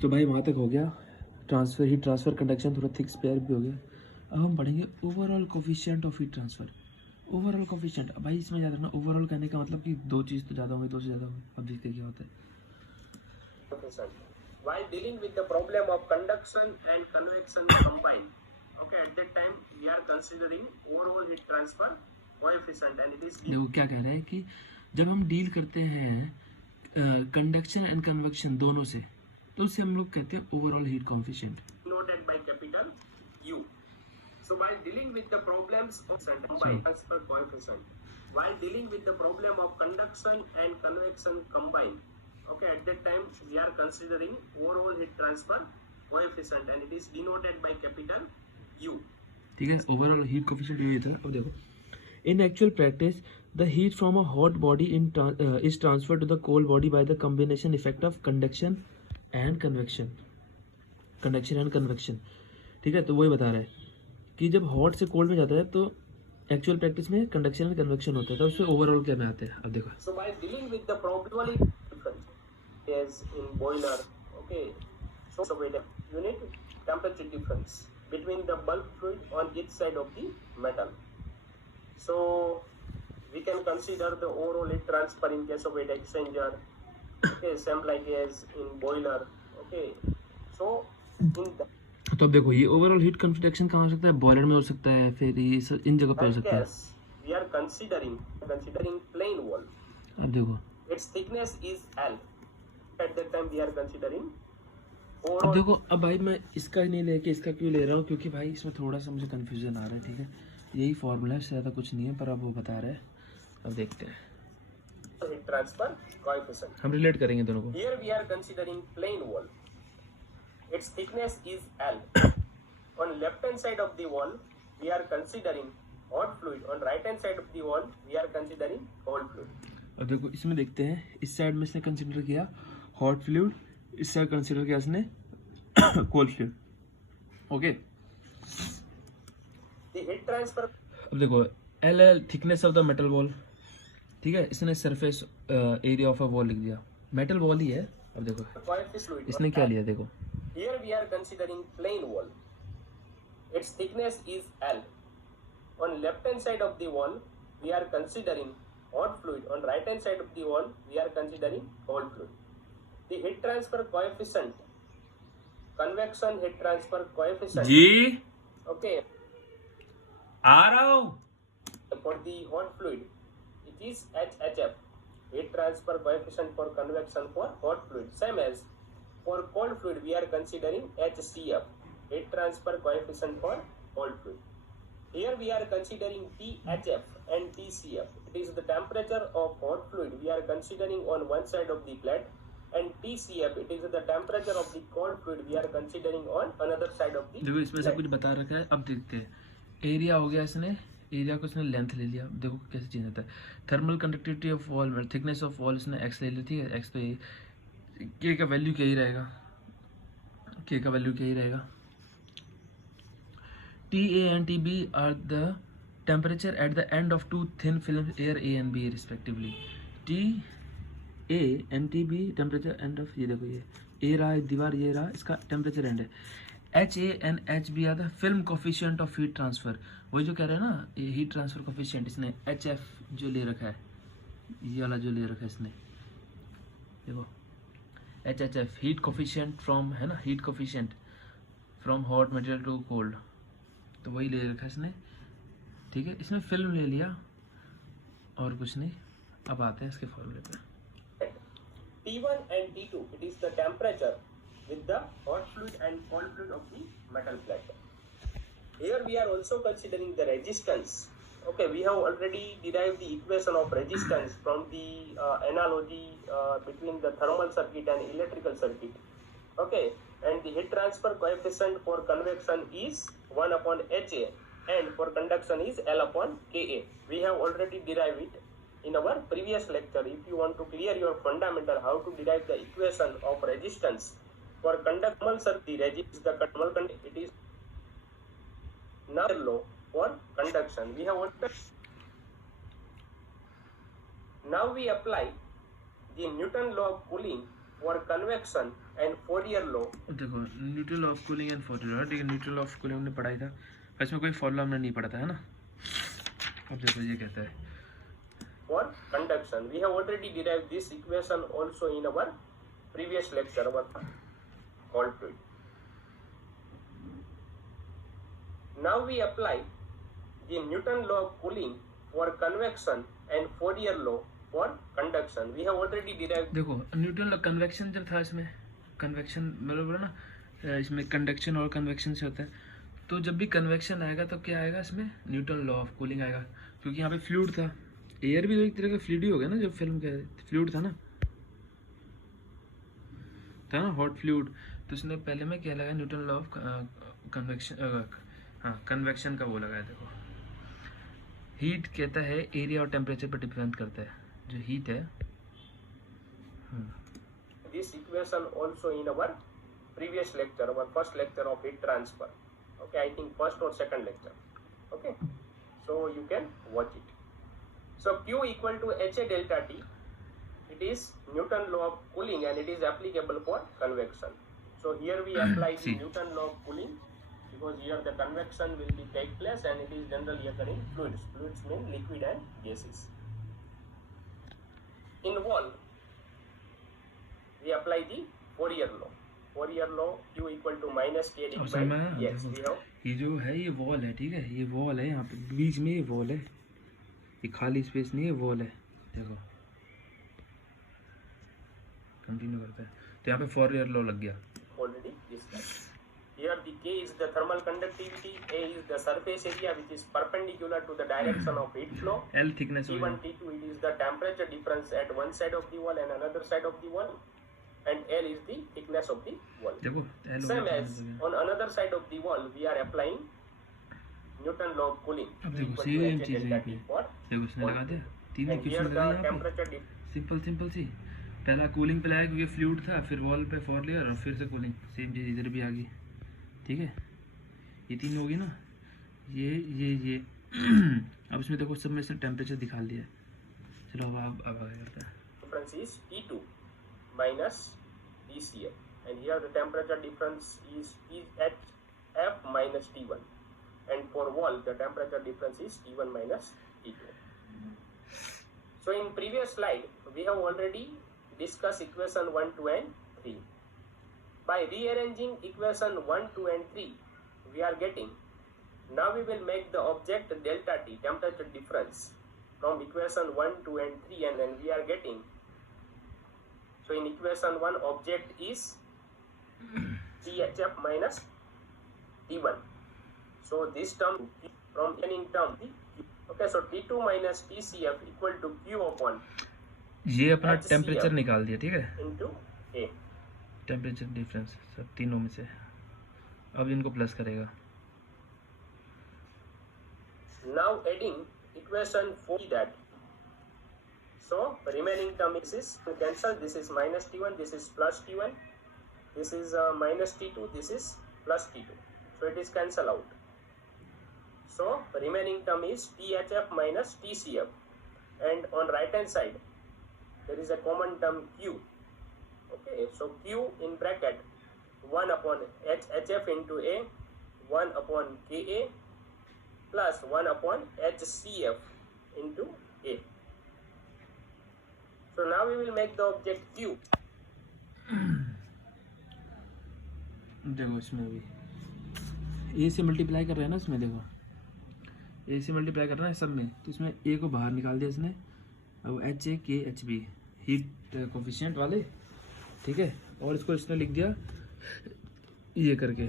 तो भाई वहाँ तक हो गया, ट्रांसफर हीट ट्रांसफर कंडक्शन, थोड़ा थिक स्पेयर भी हो गया। अब हम पढ़ेंगे overall coefficient of heat transfer. Overall coefficient, भाई इसमें याद रखना ओवरऑल कहने का मतलब कि दो चीज़ तो ज़्यादा होंगी, दो से ज़्यादा होंगी। अब देखते क्या होता है। While dealing with the problem of conduction and convection combined, okay, at that time we are considering overall heat transfer coefficient and it is देखो क्या कह रहा है कि जब हम डील करते हैं कंडक्शन एंड कन्वेक्शन दोनों से, तो उससे हम लोग कहते हैं overall heat coefficient. denoted by capital U. So while dealing with the problems of combined transfer coefficient, while dealing with the problem of conduction and convection combined, okay, at that time we are considering overall heat transfer coefficient and it is denoted by capital U. ठीक है, overall heat coefficient ये था। अब देखो, in actual practice the heat from a hot body is transfer to the cold body by the combination effect of conduction and convection. Conduction and convection, ठीक है। तो वही बता रहा है कि जब हॉट से कोल्ड में जाता है तो एक्चुअल प्रैक्टिस में कंडक्शन एंड कन्वेक्शन होता है, तो उससे ओवरऑल क्या में आते हैं। अब देखो, So by dealing with the probably difference is in boiler, okay, so with the unit temperature difference between the bulk fluid on each side of the metal. So we can consider the overall heat transfer in case of heat exchanger, okay, same like as in boiler, okay. So in the तो अब देखो ये overall heat conduction कहाँ हो सकता है, boiler में हो सकता है, फिर ये इन जगह पे हो सकता है। case we are considering plain wall. अब देखो, Its thickness is L. At that time we are considering अब overall. देखो, अब भाई मैं इसका नहीं लेके इसका क्यों ले रहा हूँ, क्योंकि भाई इसमें थोड़ा सा मुझे कंफ्यूजन आ रहा है। ठीक है, यही फॉर्मूला है, ज़्यादा कुछ नहीं है, पर अब वो बता रहा है। अब देखते हैं, Heat transfer coefficient. हम रिलेट करेंगे दोनों को। Here we are considering plain wall. Its thickness is L. On left hand side of the wall, we are considering hot fluid. On right hand side of the wall, we are considering cold fluid. अब देखो इसमें देखते हैं, इस side में इसने consider किया hot fluid, इस साइड कंसिडर किया इसने cold fluid. Okay, The heat transfer. अब देखो L thickness of the metal wall, ठीक है, इसने surface area of a wall लिख दिया, मेटल वॉल ही है। अब देखो Coefficient. इसने क्या लिया, देखो Here we are considering plain wall. Its thickness is L. On left hand side of the wall, we are considering hot fluid. On right hand side of the wall, we are considering cold fluid. The heat transfer coefficient, convection heat transfer coefficient. Ji Okay, आ रहा हूँ। for the hot fluid, it is HHF. Heat transfer coefficient for convection for hot fluid. Same as for cold fluid, we are considering HCF. Heat transfer coefficient for cold fluid. Here we are considering THF and TCF. It is the temperature of hot fluid. We are considering on one side of the plate. And TCF, it is the temperature of the cold fluid. We are considering on another side of the देखो इसमें सब कुछ बता रखा है। अब देखते हैं, एरिया हो गया, इसने एरिया को इसने लेंथ ले लिया। देखो कैसे चेंज होता है, थर्मल कंडक्टिविटी ऑफ वॉल में थिकनेस ऑफ वॉल इसने एक्स ले ली थी। एक्स तो ये के का वैल्यू क्या ही रहेगा, के का वैल्यू क्या ही रहेगा। T A and T B are the temperature at the end of two thin film air A and B respectively. T A and T B temperature end of, ये देखो ये ए रहा है दीवार, ये रहा इसका टेम्परेचर एंड है। H A and H B are the film coefficient of heat transfer. वही जो कह रहे हैं ना, ये हीट ट्रांसफर कोफिशिएंट इसने एच एफ जो ले रखा है, ये वाला जो ले रखा है इसने, देखो H H F heat coefficient from, है ना, heat coefficient from hot material to cold, तो वही ले रखा है इसने। ठीक है, इसमें फिल्म ले लिया और कुछ नहीं। अब आते हैं इसके फॉर्मूले पे। T1 and T2, it is the temperature with the hot fluid and cold fluid of the metal plate. Here we are also considering the resistance. Okay, we have already derived the equation of resistance from the analogy between the thermal circuit and electrical circuit. Okay, and the heat transfer coefficient for convection is 1 upon HA and for conduction is L upon KA. We have already derived it in our previous lecture. If you want to clear your fundamental how to derive the equation of resistance for conductance, the resistance, the thermal, it is now law for conduction. We have now we apply the Newton law of cooling for convection and Fourier law. देखो neutral of cooling and formula, ठीक है, neutral of cooling हमने पढ़ाई था, इसमें कोई formula हमने नहीं पढ़ा था, है ना। अब देखो ये कहता है For conduction, we have already derived this equation also in our previous lecture, our cold fluid. Now we apply the Newton law of cooling for convection and Fourier law for conduction. We have already derived. देखो Newton convection जब था, इसमें convection मतलब बोला ना, इसमें conduction और convection से होता है, तो जब भी कन्वेक्शन आएगा तो क्या आएगा, इसमें न्यूटन लॉ ऑफ कूलिंग आएगा, क्योंकि यहाँ पे फ्लूइड था, एयर भी तो एक तरह का फ्लूइड ही हो गया ना, जब फिल्म का फ्लूइड था ना हॉट फ्लूइड, तो उसने पहले में क्या लगाया, न्यूटन लॉ ऑफ कन्वेक्शन, हाँ कन्वेक्शन का वो लगाया। देखो हीट कहता है एरिया और टेम्परेचर पर डिपेंड करता है, जो हीट है। This equation also in our previous lecture, our first lecture of heat transfer. Okay, I think first or second lecture. Okay, so you can watch it. So Q equal to HA delta T. It is Newton law of cooling and it is applicable for convection. So here we apply the Newton law of cooling, because here the convection will be take place and it is generally occurring fluids. Fluids mean liquid and gases. In wall, we apply the Fourier law. Fourier law, Q equal to minus K divided by X. We have. ये जो है ये wall है, ठीक है, ये wall है, यहाँ पे बीच में ये वॉल है, ये खाली स्पेस नहीं है, वॉल है। देखो कंटिन्यू करते हैं, तो यहाँ पे फॉरियर लॉ लग गया। Already discussed. Here the K is the thermal conductivity, A is the surface area which is perpendicular to the direction of heat flow. L thickness हो T1, गया। T2 it is the temperature difference at one side of the wall and another side of the wall, and L is the thickness of the wall. देखो L Same as on another side of the wall we are applying Newton law of cooling. अब देखो equal to same HA चीज़ है delta यहाँ पे, T for देखो इसने wall. लगा दिया, तीन And here इक्वेशन the लगा यहाँ पे, temperature सिंपल सिंपल सी। पहला कूलिंग पे लाया क्योंकि फ्लूइड था, फिर वॉल पे फॉर लेयर और फिर से कूलिंग, सेम चीज़ इधर भी आ गई, ठीक है, ये तीन होगी ना, ये अब इसमें देखो सब में से टेम्परेचर दिखा दिया है। चलो अब आगे करते हैं। difference is T2 minus TCF, and here the temperature difference is at F minus T1, and for wall the temperature difference is T1 minus T2. So in previous slide we have already discussed equation 1, 2 and 3. By rearranging equation 1, 2 and 3 we are getting, now we will make the object delta T, temperature difference, from equation 1, 2 and 3, and then we are getting, so in equation 1 object is THF minus T1, so this term from remaining term, okay, so T2 minus TCF equal to Q upon ये अपना temperature निकाल दिया, ठीक है, into A. Temperature difference सब तीनों में से, अब इनको प्लस करेगा। Now adding equation 4 that, so remaining term is cancel, this is minus T1, this is plus T1, this is minus T2, this is plus T2, so it is cancel out. So remaining term is THF minus TCF, and on right hand side there is a common term Q. Okay, so Q in bracket 1 upon HF into A, 1 upon KA plus 1 upon HCF into A. So now we will make the object Q. देखो इसमें भी ए से multiply कर रहे हैं ना, इसमें देखो ए से मल्टीप्लाई कर रहा है सब में, तो इसमें ए को बाहर निकाल दिया इसने, अब एच ए के एच बी हीट कोफिशिएंट वाले, ठीक है, और इसको इसने लिख दिया ये करके,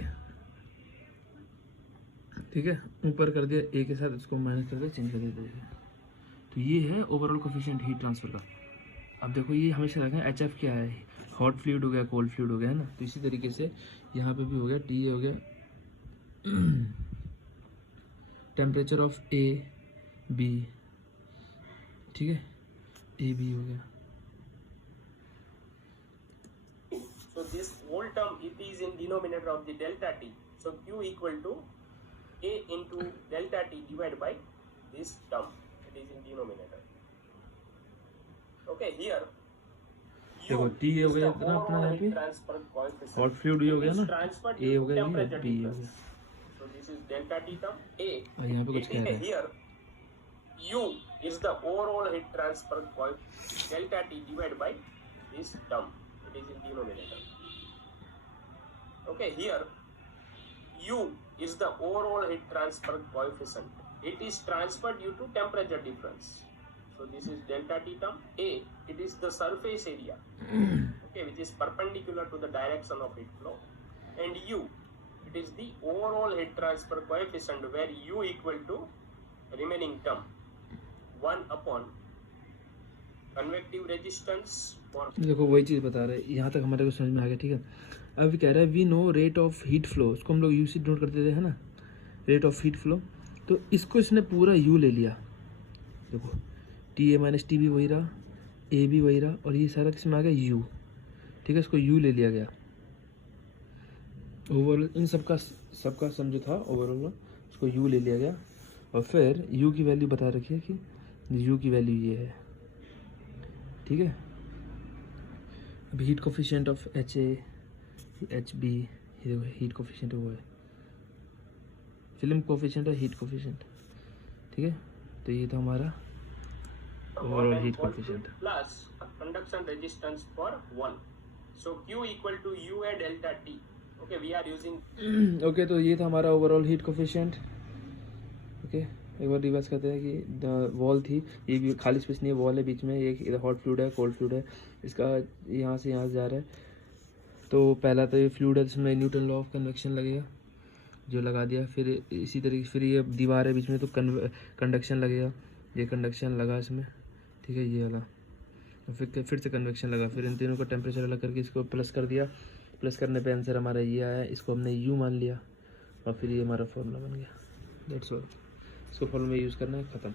ठीक है, ऊपर कर दिया ए के साथ, इसको माइनस कर दिया, चेंज कर दिया, तो ये है ओवरऑल कोफिशिएंट हीट ट्रांसफर का। अब देखो ये हमेशा रखें एच एफ क्या है, हॉट फ्लूइड हो गया, कोल्ड फ्लूइड हो गया, है ना, तो इसी तरीके से यहाँ पे भी हो गया, टी हो गया टेम्परेचर ऑफ ए बी, ठीक है, ए बी हो गया। So this whole term it is in denominator of the delta T. So Q equal to A into delta T divided by this term. It is in denominator. Okay, here देखो T ए हो गया इतना अपना यहाँ पे, transfer coefficient. Hot fluid हो गया It is ना, transferred ए due हो to गया temperature ये, बी हो difference. गया। So this is delta T term A. और यहाँ पे कुछ कह रहे हैं, Here U is the overall heat transfer coefficient. Delta T divided by this term. It is in denominator. Okay, here U is the overall heat transfer coefficient. It is transferred due to temperature difference. So this is delta T term. A, it is the surface area, okay, which is perpendicular to the direction of heat flow. And U, it is the overall heat transfer coefficient, where U equal to remaining term 1 upon convective resistance for. देखो वही चीज़ बता रहे हैं, यहाँ तक हमारे को समझ में आ गया, ठीक है। अब कह रहा है we know rate of heat flow, उसको हम लोग यू सी नोट करते थे, है ना, रेट ऑफ हीट फ्लो। तो इसको इसने पूरा यू ले लिया, देखो T A minus T B वही रहा, ए भी वही रहा, और ये सारा किसमें आ गया, यू, ठीक है। इसको यू ले लिया गया ओवरऑल, इन सबका सम जो था ओवरऑल उसको यू ले लिया गया, और फिर यू की वैल्यू बता रखी है कि यू की वैल्यू ये है, ठीक है। अब heat coefficient of H A, H B, ये हीट कोफिशिएंट वो है, फिल्म कोफिशिएंट है, हीट कोफिशिएंट, ठीक है। तो ये था हमारा overall heat coefficient plus conduction resistance for 1. So Q equal to U A delta T. Okay, we are using. Okay, तो ये था हमारा ओवरऑल हीट कोफिशिएंट। ओके, एक बार रिवर्स करते हैं कि वॉल थी, ये भी खाली स्पेस नहीं है, वॉल है बीच में, एक इधर हॉट फ्लूइड है, कोल्ड फ्लूइड है, इसका यहाँ से जा रहा है। तो पहला तो ये फ्लूइड है, इसमें न्यूटन लॉ ऑफ कन्वेक्शन लगेगा, जो लगा दिया। फिर इसी तरीके फिर ये दीवार है बीच में, तो कंडक्शन लगेगा, ये कंडक्शन लगा इसमें, ठीक है, ये वाला। फिर से कन्वेक्शन लगा, फिर इन तीनों को टेम्परेचर अलग करके इसको प्लस कर दिया, प्लस करने पे आंसर हमारा ये आया, इसको हमने यू मान लिया, और फिर ये हमारा फॉर्मूला बन गया। दैट्स ऑल, इसको फॉर्मूला में यूज़ करना है, ख़त्म।